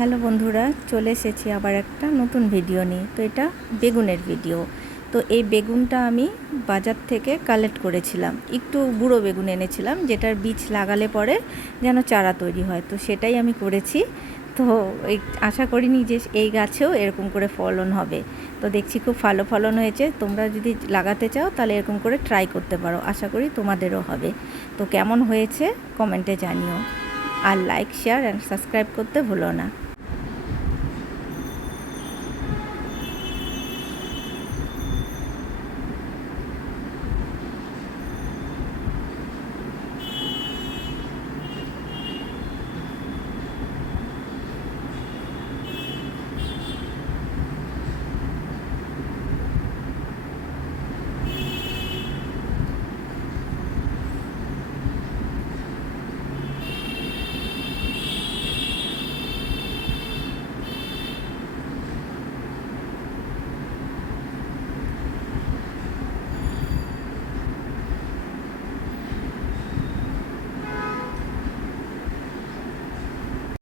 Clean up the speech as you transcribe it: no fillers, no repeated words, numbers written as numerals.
Hello বন্ধুরা, চলে এসেছি আবার একটা নতুন ভিডিও নিয়ে। তো এটা বেগুনের ভিডিও। তো এই বেগুনটা আমি বাজার থেকে কালেক্ট করেছিলাম, একটু বুড়ো বেগুন এনেছিলাম, যেটার বীজ লাগালে পরে যেন চারা তৈরি হয়। তো সেটাই আমি করেছি। তো এই আশা করিনি যে এই গাছেও এরকম করে ফলন হবে। তো দেখছি খুব ভালো ফলন হয়েছে। তোমরা যদি লাগাতে চাও তাহলে এরকম করে ট্রাই করতে পারো, আশা করি তোমাদেরও হবে। তো কেমন হয়েছে কমেন্টে জানিও, আর লাইক, শেয়ার অ্যান্ড সাবস্ক্রাইব করতে ভুলো না।